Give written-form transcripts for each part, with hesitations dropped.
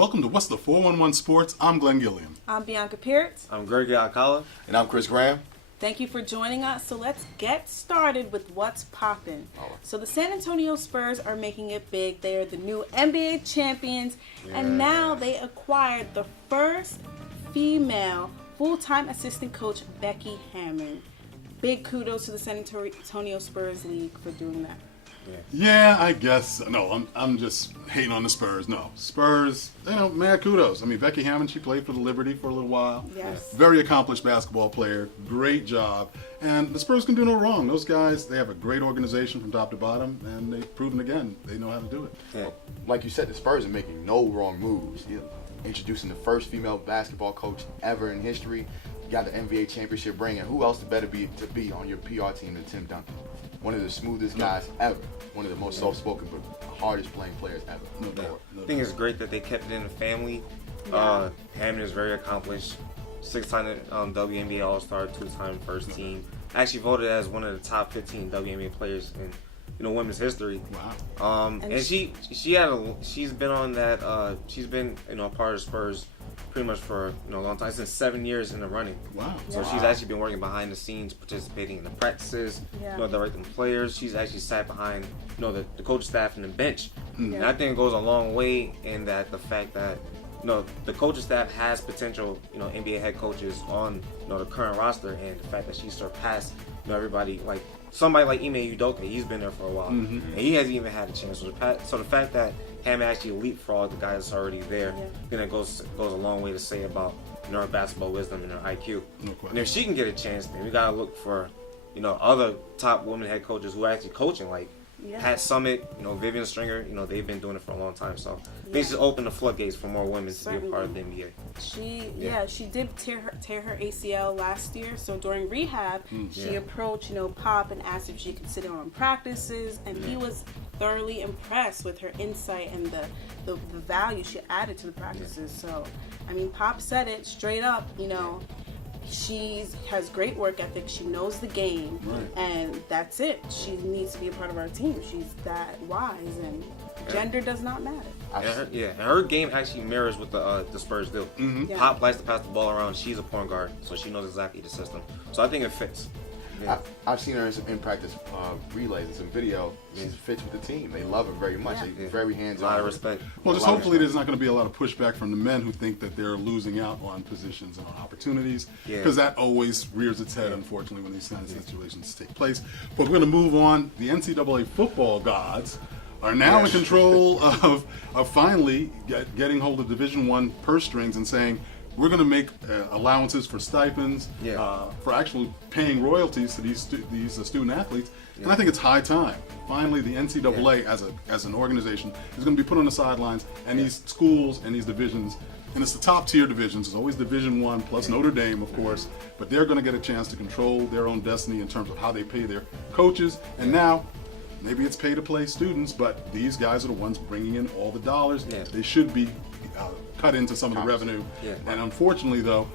Welcome to What's the 411 Sports. I'm Glenn Gilliam. I'm Bianca Pearce. I'm Gregory Alcala. And I'm Chris Graham. Thank you for joining us. So let's get started with what's poppin'. So the San Antonio Spurs are making it big. They are the new NBA champions, and now they acquired the first female full-time assistant coach, Becky Hammond. Big kudos to the San Antonio Spurs League for doing that. Yeah, I guess. No, I'm just hating on the Spurs. No, Spurs, mad kudos. I mean, Becky Hammond, she played for the Liberty for a little while. Yes. Very accomplished basketball player. Great job. And the Spurs can do no wrong. Those guys, they have a great organization from top to bottom, and they've proven again they know how to do it. Yeah. Like you said, the Spurs are making no wrong moves. Introducing the first female basketball coach ever in history. You got the NBA championship ring, and who else to better be on your PR team than Tim Duncan? One of the smoothest guys ever. One of the most soft-spoken but hardest playing players ever. No doubt. I think it's great that they kept it in the family. Hammond is very accomplished. 6-time WNBA All-Star, 2-time first team. Actually voted as one of the top 15 WNBA players in women's history. Wow. And she's been on that. She's been a part of Spurs pretty much for a long time, since 7 years in the running. Wow. So she's actually been working behind the scenes, participating in the practices, directing players. She's actually sat behind the coach staff and the bench. And I think it goes a long way in that the fact that the coaching staff has potential NBA head coaches on the current roster, and the fact that she surpassed everybody, like somebody like Ime Udoka. He's been there for a while, and he hasn't even had a chance. So the fact that Hammond actually leapfrogged the guy that's already there, then it goes a long way to say about her basketball wisdom and her IQ. No question. And if she can get a chance, then we gotta look for other top women head coaches who are actually coaching, like Pat Summit, Vivian Stringer. They've been doing it for a long time. So they just open the floodgates for more women to be a part of the NBA. She did tear her ACL last year. So during rehab, she approached Pop and asked if she could sit in on practices, and he was thoroughly impressed with her insight and the value she added to the practices. So I mean, Pop said it straight up. She has great work ethic. She knows the game, and that's it. She needs to be a part of our team. She's that wise, and gender does not matter. And her game actually mirrors what the Spurs do. Pop likes to pass the ball around. She's a point guard, so she knows exactly the system. So I think it fits. I've seen her in practice relays and some video. She fits with the team. They love her very much. They're very hands-on. A lot of respect. Well, just hopefully there's not going to be a lot of pushback from the men who think that they're losing out on positions and on opportunities, because that always rears its head, unfortunately, when these kind of situations take place. But we're going to move on. The NCAA football gods are now in control of finally getting hold of Division I purse strings and saying, we're going to make allowances for stipends, for actually paying royalties to these student athletes, and I think it's high time. Finally, the NCAA as an organization is going to be put on the sidelines, and these schools and these divisions, and it's the top tier divisions. It's always Division I plus Notre Dame, of course, but they're going to get a chance to control their own destiny in terms of how they pay their coaches. And now, maybe it's pay to play students, but these guys are the ones bringing in all the dollars. They should be cut into some of the revenue, and unfortunately, though,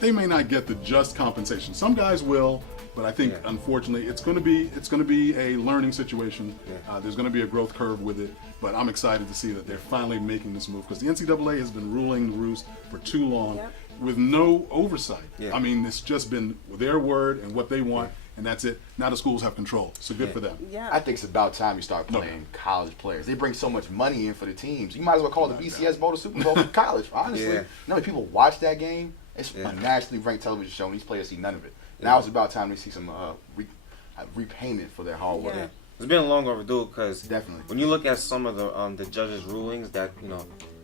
they may not get the just compensation. Some guys will, but I think unfortunately, it's going to be a learning situation. There's going to be a growth curve with it, but I'm excited to see that they're finally making this move, because the NCAA has been ruling the roost for too long with no oversight. I mean, it's just been their word and what they want. And that's it. Now the schools have control. So good for them. I think it's about time you start playing college players. They bring so much money in for the teams. You might as well call the BCS Bowl the Super Bowl for college, honestly. You know, if people watch that game, it's a nationally ranked television show, and these players see none of it. Now it's about time they see some repayment for their hard work. It's been long overdue, because definitely when you look at some of the judges' rulings that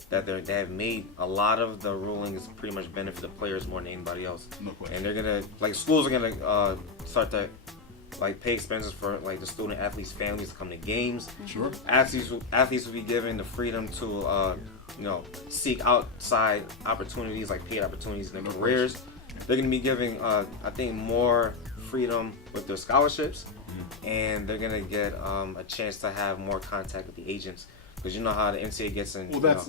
they have made, a lot of the rulings pretty much benefit the players more than anybody else. No question. And they're gonna schools are gonna start to pay expenses for the student athletes' families to come to games. Sure. Athletes will be given the freedom to seek outside opportunities, like paid opportunities in their careers. They're gonna be giving I think more freedom with their scholarships, and they're gonna get a chance to have more contact with the agents. Because you know how the NCAA gets in. Well, that's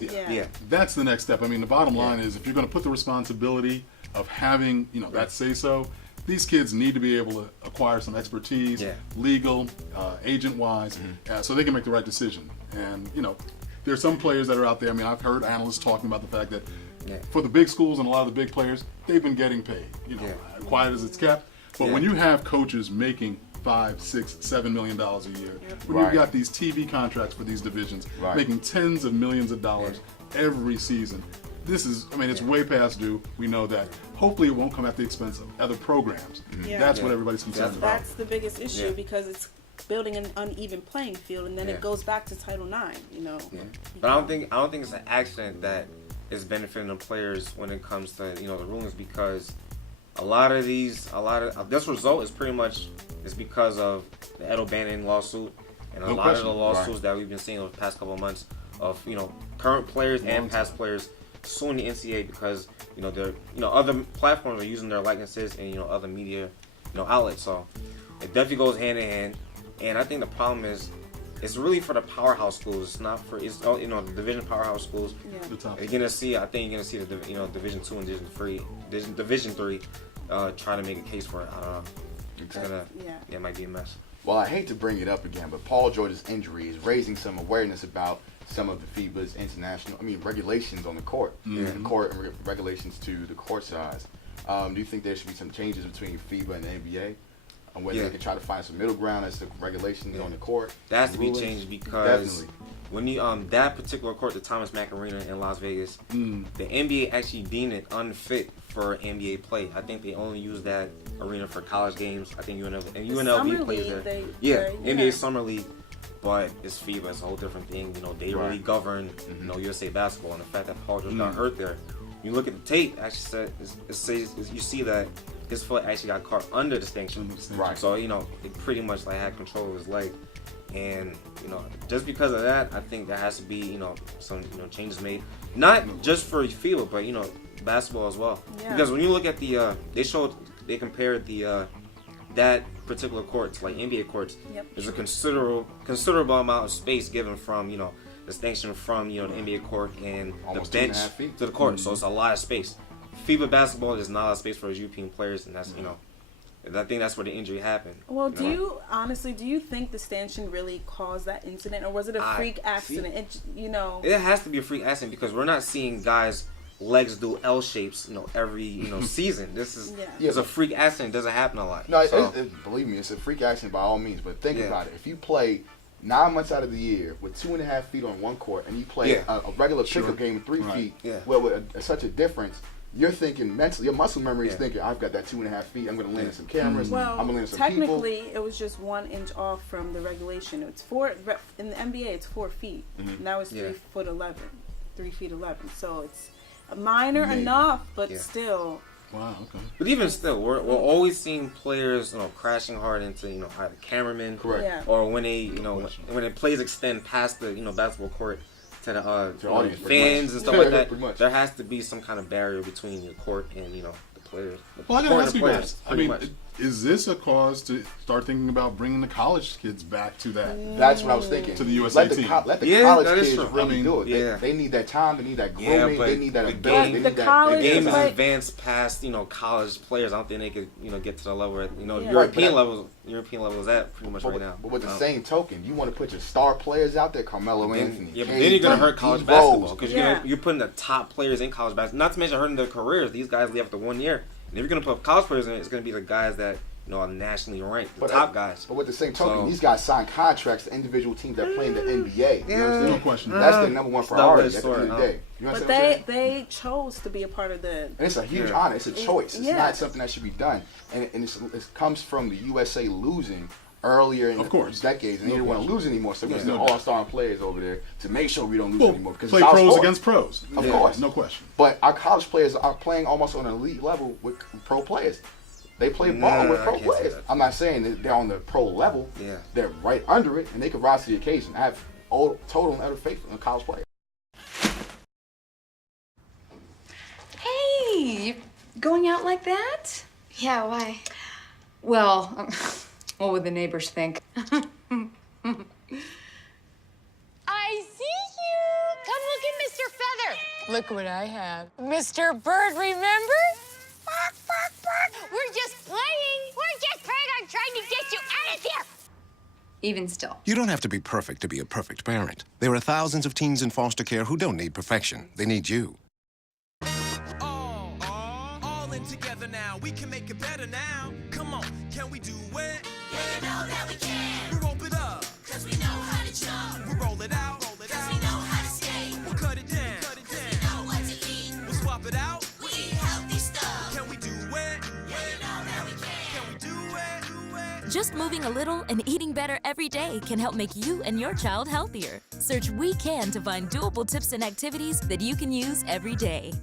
the next step. I mean, the bottom line is, if you're going to put the responsibility of having that say so, these kids need to be able to acquire some expertise, legal, agent wise, so they can make the right decision. And There's some players that are out there. I mean, I've heard analysts talking about the fact that Yeah. for the big schools and a lot of the big players, they've been getting paid. Quiet as it's kept. But when you have coaches making $5, $6, $7 million a year, when you've got these TV contracts for these divisions, making tens of millions of dollars every season, this is, I mean, it's way past due. We know that. Hopefully it won't come at the expense of other programs. That's what everybody's concerned about. That's the biggest issue because it's building an uneven playing field, and then it goes back to Title IX, But I don't think it's an accident that is benefiting the players when it comes to, the rulings, because a lot of this result is pretty much because of the Ed O'Bannon lawsuit and a lot of the lawsuits that we've been seeing over the past couple of months of current players and past players suing the NCAA because they're other platforms are using their likenesses and other media outlets. So it definitely goes hand in hand. And I think the problem is it's really for the powerhouse schools. It's not for the division powerhouse schools. You're gonna see. I think you're gonna see the Division 2 and Division 3 trying to make a case for it. I don't know. It's gonna it might be a mess. Well, I hate to bring it up again, but Paul George's injury is raising some awareness about some of the FIBA's regulations on the court, and court and regulations to the court size. Do you think there should be some changes between FIBA and the NBA? On whether they can try to find some middle ground as to regulations on the court? That has to be changed because when you that particular court, the Thomas Mack Arena in Las Vegas, the NBA actually deemed it unfit for NBA play. I think they only use that arena for college games. I think UNLV plays there. NBA Summer League, but it's FIBA. It's a whole different thing. They really govern USA basketball, and the fact that Paul George got hurt there. You look at the tape. Actually, you see that his foot actually got caught under the stanchion. Right. So they pretty much had control of his leg, and just because of that, I think there has to be some changes made, not just for FIBA, but basketball as well. Yeah. Because when you look at they compared that particular court to like NBA courts. There's a considerable amount of space given from the stanchion from the NBA court and almost the bench to the court. So it's a lot of space. FIBA basketball is not a lot of space for European players, and that's I think that's where the injury happened. Well, do you think the stanchion really caused that incident, or was it a freak accident? It has to be a freak accident because we're not seeing guys' legs do L shapes, every season. This is it's a freak accident. It doesn't happen a lot. No, believe me, it's a freak accident by all means. But think about it: if you play 9 months out of the year with 2.5 feet on one court, and you play a regular pickup game with 3 feet, with such a difference. You're thinking mentally, your muscle memory is thinking, I've got that 2.5 feet, I'm going to land in some cameras, well, I'm going to land in some people. Technically, it was just 1 inch off from the regulation. It's in the NBA, it's 4 feet. Now it's 3'11", 3 feet 11. So it's minor enough, but still. Wow, okay. But even still, we're always seeing players, crashing hard into, either cameramen, or when they, when the plays extend past the, basketball court to the audience, fans and stuff like that. There has to be some kind of barrier between your court and the players. Well, I gotta ask you guys. I mean, is this a cause to start thinking about bringing the college kids back to that? That's what I was thinking. To the USA team. Let the college kids really do it. They need that time. They need that grooming. They need that ability. The game is advanced past college players. I don't think they could get to the level European level is at pretty much right now. But with the same token, you want to put your star players out there, Carmelo Anthony. Yeah, but then you're gonna hurt college basketball because you're putting the top players in college basketball. Not to mention hurting their careers. These guys leave after 1 year. And if you're going to put college players in it, it's going to be the guys that are nationally ranked, the top guys. But with the same token, these guys sign contracts to individual teams that play in the NBA. You know what I'm saying? No question. That's their number one priority at the end of the day. You know but they chose to be a part of the... And it's a huge honor. It's a choice. It's not something that should be done. And it comes from the USA losing earlier in the decades, and they didn't want to lose anymore, so we send all-star players over there to make sure we don't lose anymore. Because play pros against pros. Of course. No question. But our college players are playing almost on an elite level with pro players. They play ball with pro players. I'm not saying that they're on the pro level. Yeah. They're right under it, and they can rise to the occasion. I have total and utter faith in a college player. Hey, you going out like that? Yeah, why? Well, what would the neighbors think? I see you! Come look at Mr. Feather. Look what I have. Mr. Bird, remember? Bark, bark, bark. We're just playing. We're just playing on trying to get you out of here. Even still. You don't have to be perfect to be a perfect parent. There are thousands of teens in foster care who don't need perfection. They need you. All in together now. We can make it better now. Come on, can we do it? Yeah, you know that we can. We rope it up, Cause we know how to jump. we roll it out, Cause we know how to skate. we'll cut it down, We know what to eat. we'll swap it out. We eat healthy stuff. Can we do it? Yeah, you know that we can. Can we do it? Just moving a little and eating better every day can help make you and your child healthier. Search We Can to find doable tips and activities that you can use every day.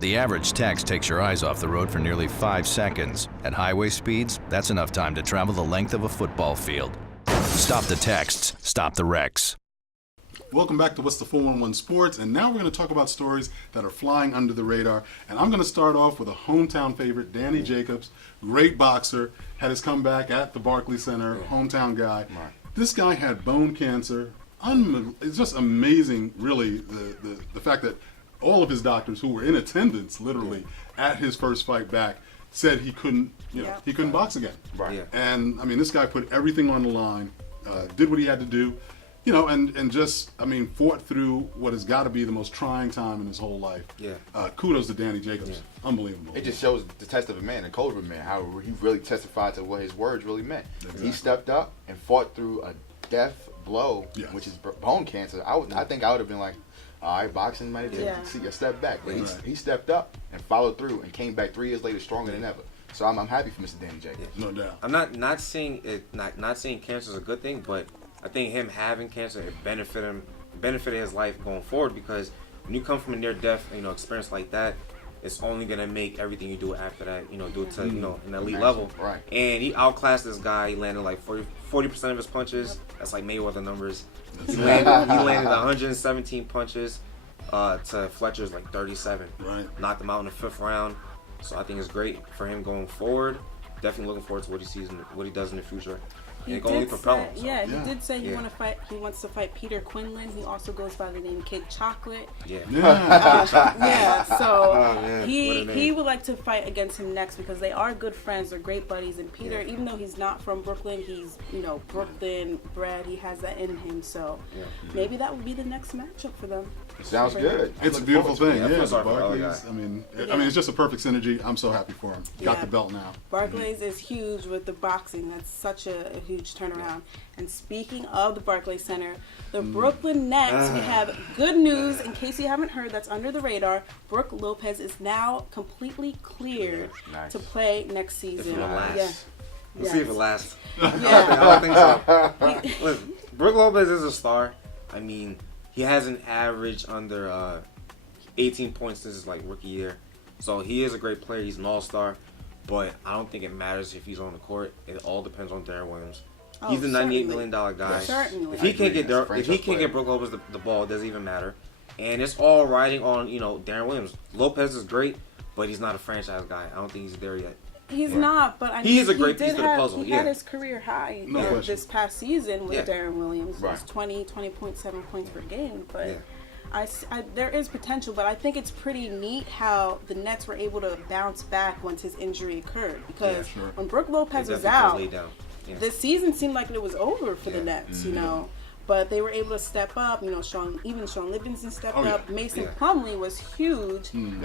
The average text takes your eyes off the road for nearly 5 seconds. At highway speeds, that's enough time to travel the length of a football field. Stop the texts, stop the wrecks. Welcome back to What's the 411 Sports, and now we're going to talk about stories that are flying under the radar. And I'm going to start off with a hometown favorite, Danny Jacobs, great boxer, had his comeback at the Barclays Center, hometown guy. Right. This guy had bone cancer. It's just amazing, really, the fact that all of his doctors who were in attendance, literally, at his first fight back, said he couldn't, he couldn't box again. Right. Yeah. And I mean, this guy put everything on the line, did what he had to do, and just, I mean, fought through what has got to be the most trying time in his whole life. Yeah. Kudos to Danny Jacobs. Unbelievable. It just shows the test of a man, the code of a man, how he really testified to what his words really meant. Exactly. He stepped up and fought through a death blow, Yes. which is bone cancer. I think I would have been like, all right, boxing might have taken a step back. But he stepped up and followed through and came back 3 years later stronger than ever. So I'm happy for Mr. Danny Jacobs. No doubt. I'm not saying cancer is a good thing, but I think him having cancer it benefited his life going forward, because when you come from a near-death experience like that, it's only gonna make everything you do after that do it to an elite level. Right. And he outclassed this guy. He landed like 40% of his punches. That's like Mayweather numbers. He landed 117 punches to Fletcher's like 37. Right. Knocked him out in the 5th round. So I think it's great for him going forward. Definitely looking forward to what he sees and what he does in the future. And it can only propel him. So. He did say he wants to fight Peter Quinlan. He also goes by the name Kid Chocolate. Yeah. So man, he would like to fight against him next because they are good friends. They're great buddies. And Peter, even though he's not from Brooklyn, he's Brooklyn bred. He has that in him. So maybe that would be the next matchup for them. Sounds good. It's a beautiful thing. Yeah, Yeah, sorry the for the other Barclays. guy. I mean, it's just a perfect synergy. I'm so happy for him. Got Yeah. the belt now. Barclays is huge with the boxing. That's such a huge turnaround. And speaking of the Barclays Center, the Brooklyn Nets, we have good news. In case you haven't heard, that's under the radar. Brooke Lopez is now completely cleared Nice. to play next season. If it lasts. Yeah. We'll see if it lasts. Yeah. I don't think so. Listen, Brook Lopez is a star. I mean, he hasn't averaged under 18 points since his rookie year. So he is a great player. He's an all-star. But I don't think it matters if he's on the court. It all depends on Darren Williams. He's the $98 million guy. Certainly. If he can't get player. Brook Lopez the ball, it doesn't even matter. And it's all riding on Darren Williams. Lopez is great, but he's not a franchise guy. I don't think he's there yet. He's not, but I mean, He is a great did piece to the puzzle, He yeah. had his career high No question. this past season with Yeah. Darren Williams. It was Right. 20.7 points per game. But Yeah. there is potential, but I think it's pretty neat how the Nets were able to bounce back once his injury occurred. Because Yeah, sure. when Brook Lopez They was definitely out, laid down. Yeah. this season seemed like it was over for the Nets, But they were able to step up. Sean Livingston stepped up. Mason Yeah. Plumlee was huge in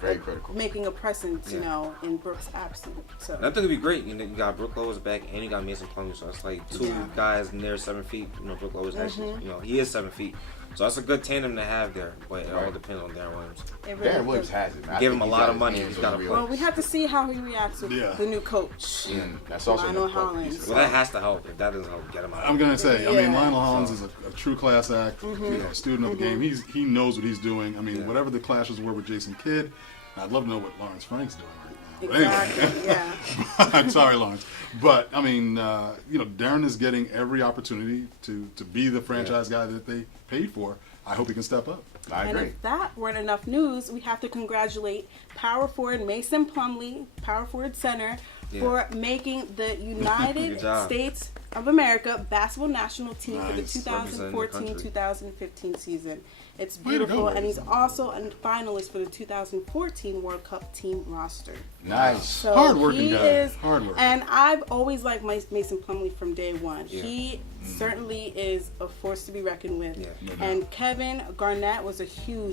Very critical. making a presence, in Brook's absence. So. And I think it'd be great. You got Brook Lopez back, and you got Mason Plumlee, so it's like two guys near 7 feet. Brook Lopez actually, he is 7 feet, so that's a good tandem to have there. But it all depends on Darren Williams. Darren Williams has it, man. I Give think him a he's lot got of his money. hands He's on got the to real. play. Well, we have to see how he reacts with the new coach. That's also Lionel an important Hollins. piece. Well, that has to help. If that doesn't help, get him out. I'm gonna say, I mean, Yeah. Lionel Hollins is a true class act, student of the game. He knows what he's doing. I mean, whatever the clashes were with Jason Kidd, I'd love to know what Lawrence Frank's doing right now. But Exactly. anyway, I'm sorry, Lawrence, but I mean, Darren is getting every opportunity to be the franchise guy that they paid for. I hope he can step up. I And agree. if that weren't enough news, we have to congratulate power forward Mason Plumlee, power forward center, for making the United Good job. States of America basketball national team for the Nice. 2014-2015 season. It's Way to go, beautiful, and ladies. he's also a finalist for the 2014 World Cup team roster. Nice. So Hard-working he guy. is, Hard-working. and I've always liked Mason Plumlee from day one. Yeah. He certainly is a force to be reckoned with. Yeah. And Kevin Garnett was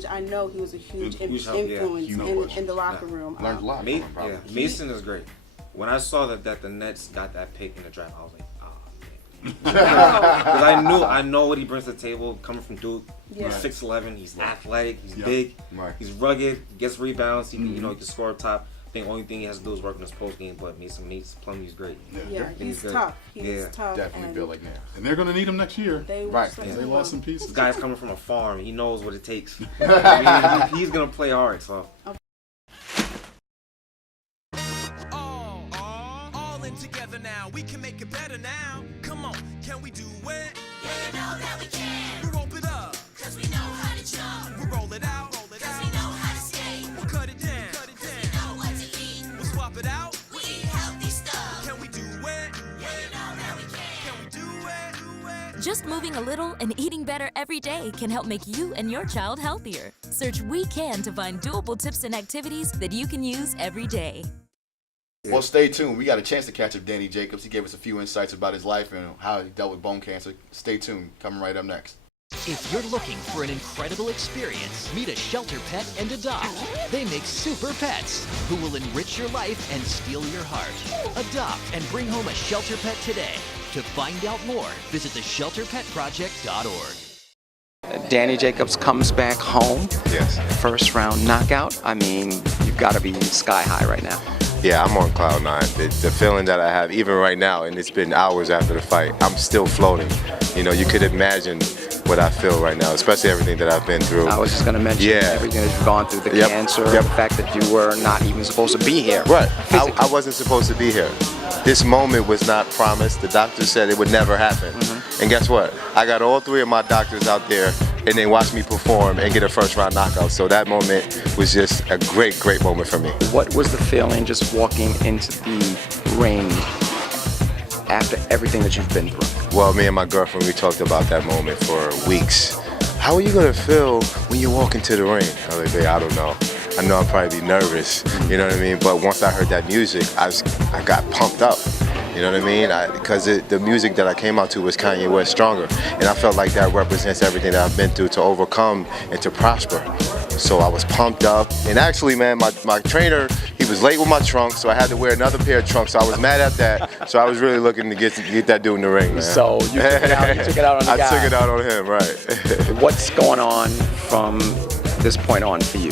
I know he was a huge Huge help, yeah. influence in the locker room. Learned a lot from him, probably. Mason is great. When I saw that the Nets got that pick in the draft, I was like, oh man. Because I know what he brings to the table, coming from Duke. Yeah. He's 6'11", he's athletic, he's Yep. big, Right. he's rugged, he gets rebounds, he can, he can score up top. I think the only thing he has to do is work on his post game, but Mason Plumlee's great. Yeah, he's good. tough. He's Yeah. tough. Definitely and built like nails. And they're going to need him next year. They Right. just They lost some pieces. This guy's coming from a farm. He knows what it takes. I mean, he's gonna play hard. So All in together now. We can make it better now. Come on, can we do it? Yeah, you know that we can. We rope it up. Cause we know how to jump. We roll it out. Cause we know how to skate. We'll cut it down. Cause we know what to eat. We'll swap it out. We eat healthy stuff. Can we do it? Yeah, you know that we can. Can we do it? Just moving a little and eating better every day can help make you and your child healthier. Search We Can to find doable tips and activities that you can use every day. Well, stay tuned. We got a chance to catch up Danny Jacobs. He gave us a few insights about his life and how he dealt with bone cancer. Stay tuned. Coming right up next. If you're looking for an incredible experience, meet a shelter pet and adopt. They make super pets who will enrich your life and steal your heart. Adopt and bring home a shelter pet today. To find out more, visit theshelterpetproject.org. Danny Jacobs comes back home. Yes. First round knockout. I mean, you've got to be sky high right now. Yeah, I'm on cloud nine. The feeling that I have, even right now, and it's been hours after the fight, I'm still floating. You know, you could imagine what I feel right now, especially everything that I've been through. I was just going to mention everything that you've gone through, the cancer, the fact that you were not even supposed to be here. Right. I wasn't supposed to be here. This moment was not promised. The doctor said it would never happen. And guess what? I got all three of my doctors out there, and they watched me perform and get a first round knockout. So that moment was just a great, great moment for me. What was the feeling just walking into the ring after everything that you've been through? Well, me and my girlfriend, we talked about that moment for weeks. How are you gonna feel when you walk into the ring? I was like, babe, I don't know. I know I'll probably be nervous, you know what I mean? But once I heard that music, I got pumped up, you know what I mean? Because the music that I came out to was Kanye West Stronger. And I felt like that represents everything that I've been through to overcome and to prosper. So I was pumped up. And actually, man, my trainer, he was late with my trunks, so I had to wear another pair of trunks. So I was mad at that. So I was really looking to get that dude in the ring, man. So you took it out, on the guy. I took it out on him, right. What's going on from this point on for you?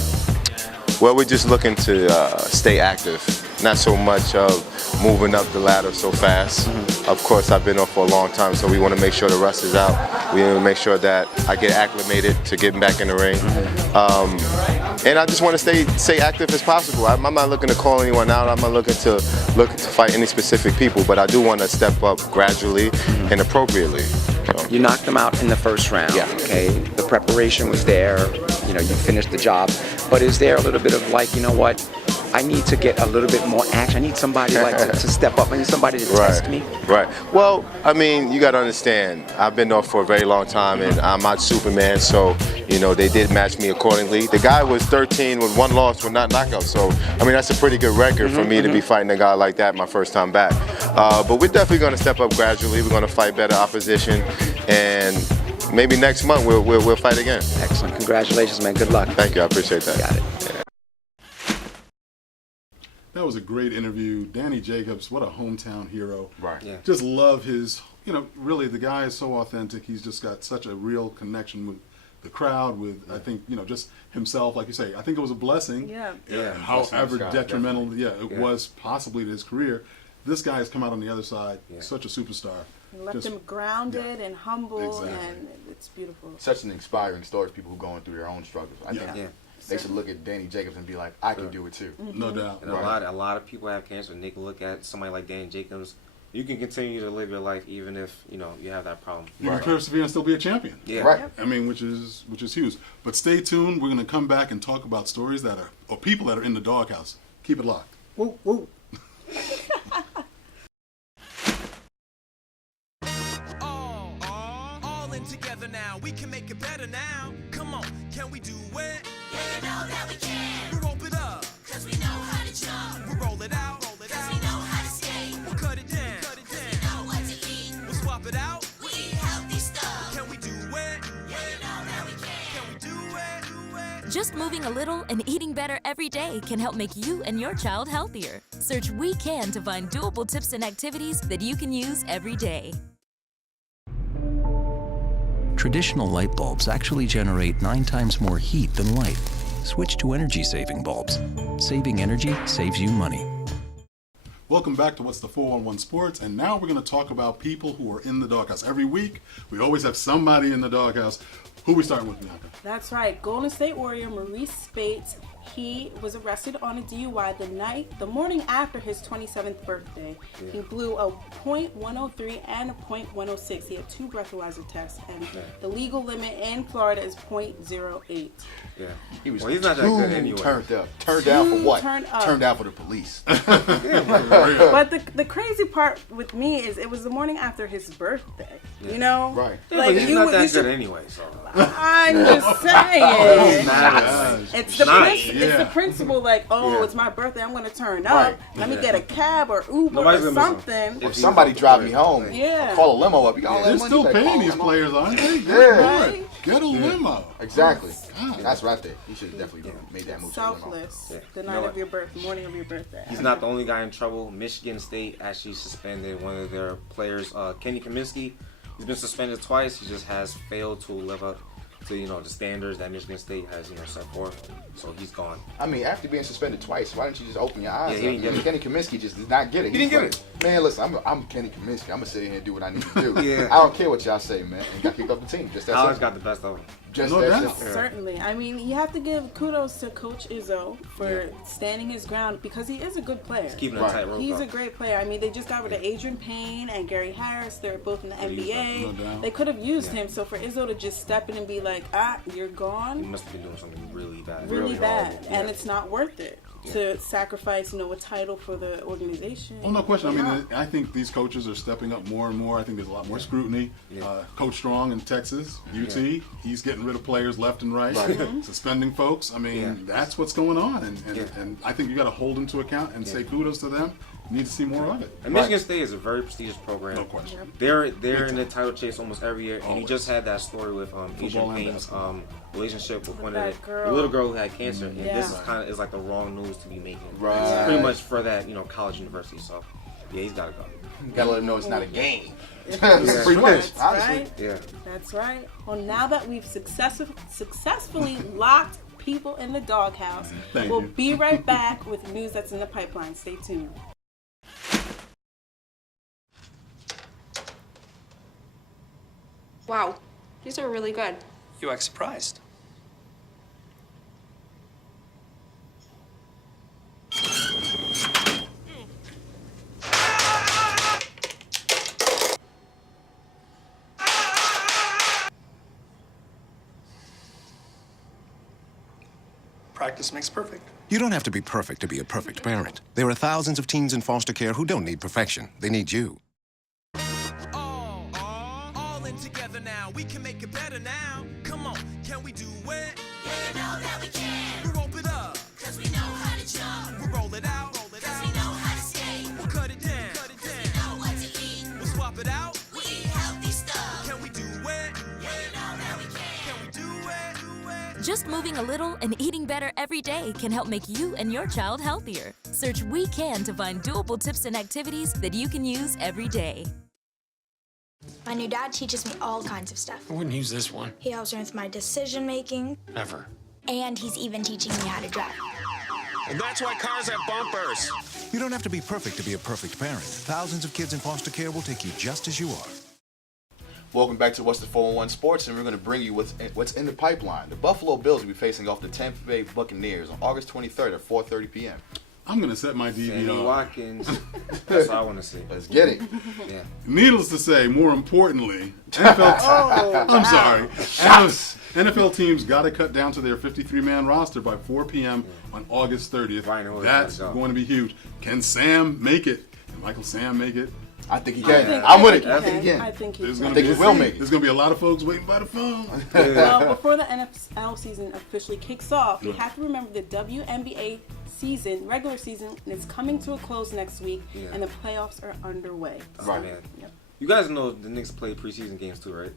Well, we're just looking to stay active, not so much of moving up the ladder so fast. Of course, I've been up for a long time, so we want to make sure the rust is out. We want to make sure that I get acclimated to getting back in the ring. And I just want to stay active as possible. I'm not looking to call anyone out. I'm not looking to fight any specific people, but I do want to step up gradually and appropriately. So. You knocked them out in the first round. Yeah. Okay. The preparation was there. You know, you finished the job. But is there a little bit of like, you know what? I need to get a little bit more action. I need somebody to step up. I need somebody to test me. Right. Well, I mean, you got to understand, I've been off for a very long time, and I'm not Superman, so, you know, they did match me accordingly. The guy was 13 with one loss with not knockout, so, I mean, that's a pretty good record for me to be fighting a guy like that my first time back. But we're definitely going to step up gradually. We're going to fight better opposition, and maybe next month we'll fight again. Excellent. Congratulations, man. Good luck. Thank you. I appreciate that. Got it. That was a great interview. Danny Jacobs, what a hometown hero. Right. Yeah. Just love his, really the guy is so authentic. He's just got such a real connection with the crowd, with, I think, just himself, like you say. I think it was a blessing. Yeah. However detrimental, it Yeah. was possibly to his career. This guy has come out on the other side, such a superstar. He left him grounded and humble, and it's beautiful. Such an inspiring story for people who are going through their own struggles. I think they should look at Danny Jacobs and be like, I can do it too. No doubt. And a lot of people have cancer, and they can look at somebody like Danny Jacobs. You can continue to live your life even if you have that problem. You can persevere and still be a champion. Yeah. Right. I mean, which is huge. But stay tuned. We're going to come back and talk about stories or people that are in the doghouse. Keep it locked. Woo, woo. now. We can make it better now. Come on, can we do it? Yeah, you know that we can. We rope it up, Cause we know how to jump. we roll it out, Cause we know how to skate. we'll cut it down, We know what to eat. we'll swap it out. We eat healthy stuff. Can we do it? Yeah, you know that we can. Can we do it? Just moving a little and eating better every day can help make you and your child healthier. Search We Can to find doable tips and activities that you can use every day. Traditional light bulbs actually generate 9 times more heat than light. Switch to energy-saving bulbs. Saving energy saves you money. Welcome back to What's the 411 Sports, and now we're going to talk about people who are in the doghouse. Every week, we always have somebody in the doghouse. Who we starting with, Bianca? That's right. Golden State Warrior Maurice Spates. He was arrested on a DUI the morning after his 27th birthday. Yeah. He blew a .103 and a .106. He had 2 breathalyzer tests, and the legal limit in Florida is .08. Yeah. He was He's not that good anyway. turned up. Turned down for what? Turned up. Turned down for the police. But the crazy part with me is it was the morning after his birthday. Yeah. You know, Right. Yeah, but he's not that good anyway, so. I'm just saying. It's the Yeah. principle. Like, Yeah. it's my birthday. I'm gonna turn up. Right. Let me Yeah. get a cab or Uber Nobody's or gonna miss him. something. If somebody drive me home, Yeah. I'll call a limo up. You got all that They're money? still Like, paying call a these limo. players, aren't they? Yeah. Right? Get a limo. Exactly. God. That's right there. You should have definitely made that move. to the limo. Selfless. Yeah. The You night know of what? your morning of your birthday. He's not the only guy in trouble. Michigan State actually suspended one of their players, Kenny Kaminsky. He's been suspended twice. He just has failed to live up to the standards that Michigan State has set forth. So he's gone. I mean, after being suspended twice, why didn't you just open your eyes? Yeah, he didn't get it. Kenny Kaminsky just did not get it. He didn't get He's like, man, listen, I'm Kenny Kaminsky. I'm gonna sit in here and do what I need to do. Yeah. I don't care what y'all say, man. And got kicked off the team. Just that Alex simple. got the best of him. Just No that doubt. simple. Certainly. I mean, you have to give kudos to Coach Izzo for standing his ground because he is a good player. He's keeping a Right. tight rope. He's a great player. I mean, they just got rid of Adrian Payne and Gary Harris. They're both in the NBA. No doubt. They could have used him. So for Izzo to just step in and be like, you're He gone, must have been doing something really bad. really bad. horrible. And Yeah. it's not worth it to sacrifice, a title for the organization. Oh, no question. I Yeah. mean, I think these coaches are stepping up more and more. I think there's a lot more scrutiny. Yeah. Coach Strong in Texas, UT, he's getting rid of players left and right, suspending folks. I mean, that's what's going on. And I think you got to hold them to account and say kudos to them. You need to see more of it. And Michigan State is a very prestigious program. No question. They're in the title chase almost every year, and he Always. just had that story with Adrian Football and Payne's basketball. relationship with one that of girl. the little girl who had cancer. And Yeah. this is like the wrong news to be making. Right. It's pretty much for that college university. So yeah, he's got to go. Gotta let them know it's not a game. Yeah. Pretty much, That's honestly. right. Yeah. That's right. Well, now that we've successfully locked people in the doghouse, Thank we'll you. be right back with news that's in the pipeline. Stay tuned. Wow, these are really good. You act surprised. Practice makes perfect. You don't have to be perfect to be a perfect parent. There are thousands of teens in foster care who don't need perfection. They need you. All in together now. We can make it better now. Come on, can we do it? Yeah, you know that we can. We rope it up, Cause we know how to jump. we roll it out, Cause we know how to skate. we'll cut it down, We know what to eat. we'll swap it out. We eat healthy stuff. Can we do it? Yeah, you know that we can. Can we do it? Just moving a little and eating better every day can help make you and your child healthier. Search We Can to find doable tips and activities that you can use every day. My new dad teaches me all kinds of stuff. I wouldn't use this one. He helps me with my decision making, Ever. and he's even teaching me how to drive. And that's why cars have bumpers. You don't have to be perfect to be a perfect parent. Thousands of kids in foster care will take you just as you are. Welcome back to What's the 411 Sports, and we're going to bring you what's in the pipeline. The Buffalo Bills will be facing off the Tampa Bay Buccaneers on August 23rd at 4:30 p.m. I'm going to set my Sammy DVR. Watkins. That's what I want to see. Let's get it. Yeah. Needless to say, more importantly, NFL teams got to cut down to their 53-man roster by 4 p.m. on August 30th. Ryan Hood That's gotta go. going to be huge. Can Sam make it? Can Michael Sam make it? I think he can. I'm with it. I think he can. I think he There's can. gonna he will make it. There's gonna be a lot of folks waiting by the phone. Well, before the NFL season officially kicks off, you have to remember the WNBA season, regular season, is coming to a close next week, and the playoffs are underway. Right, man. Yep. You guys know the Knicks play preseason games too, right?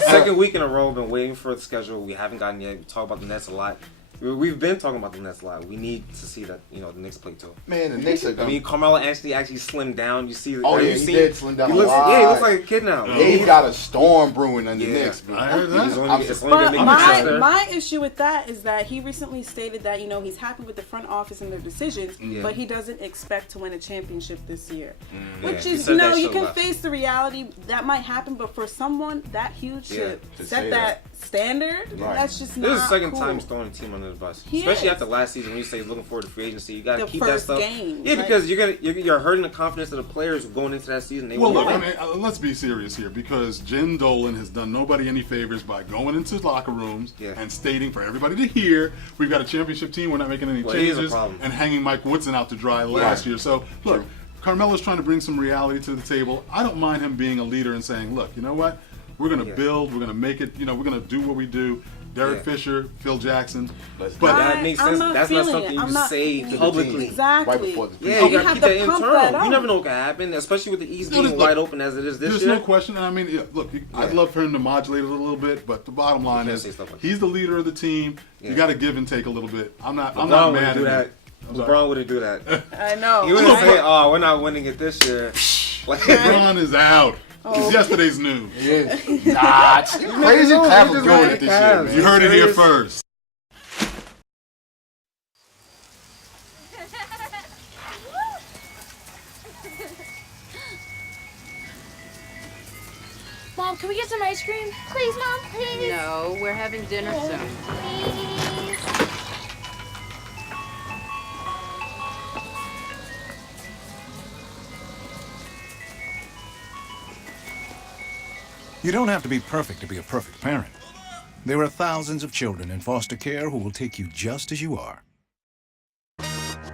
Second week in a row, been waiting for the schedule. We haven't gotten yet. We talk about the Nets a lot. We've been talking about the Nets a lot. We need to see that, the Knicks play too. Man, the Knicks are I mean, Carmelo Anthony actually slimmed down. You see? Oh, yeah, he did slim down a lot. Yeah, he looks like a kid now. He got a storm brewing on the Knicks. I heard that. But my issue with that is that he recently stated that, he's happy with the front office and their decisions, but he doesn't expect to win a championship this year. Which is, you can face the reality that might happen, but for someone that huge to set that standard, that's just not This is the second cool. time he's throwing a team under the bus. He Especially is. after last season when you say he's looking forward to free agency. You got to The keep that first stuff. game, Yeah, right? because you're hurting the confidence of the players going into that season. They Well, want look, to win. I mean, let's be serious here, because Jim Dolan has done nobody any favors by going into locker rooms and stating for everybody to hear, we've got a championship team, we're not making any changes, and hanging Mike Woodson out to dry last year. So, look, Carmelo's trying to bring some reality to the table. I don't mind him being a leader and saying, look, you know what? We're going to build, we're going to make it, we're going to do what we do. Derek Fisher, Phil Jackson. But that makes sense. That's not something you say publicly. Exactly. Right before the you gotta keep that internal. You never know what can happen, especially with the East being wide open as it is this year. There's no question. I mean, look, I'd love for him to modulate it a little bit, but the bottom line is he's the leader of the team. You got to give and take a little bit. I'm not mad at him. LeBron wouldn't do that. I know. He wouldn't say, "Oh, we're not winning it this year." LeBron is out. It's yesterday's news. Yeah. Nah, it's crazy. Cavs are doing it this year, man. You heard it here first. Mom, can we get some ice cream? Please, Mom, please. No, we're having dinner soon. Please. You don't have to be perfect to be a perfect parent. There are thousands of children in foster care who will take you just as you are.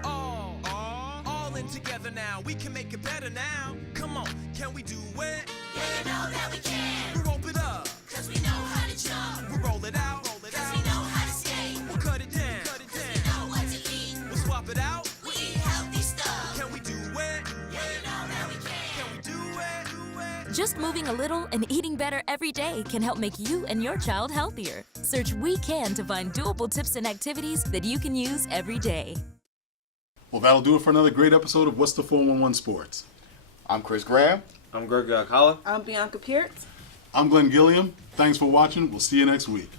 All in together now. We can make it better now. Come on, can we do it? Yeah, you know that we can. We rope it up, Cause we know how to jump. we roll it out, Cause we know how to skate. we'll cut it down, Cause we know what to eat. we'll swap it out. We eat healthy stuff. Can we do it? Yeah, you know that we can. Can we do it? Just moving a little and eating better every day can help make you and your child healthier. Search We Can to find doable tips and activities that you can use every day. Well, that'll do it for another great episode of What's the 411 Sports. I'm Chris Graham. I'm Greg Kala. I'm Bianca Pearce. I'm Glenn Gilliam. Thanks for watching. We'll see you next week.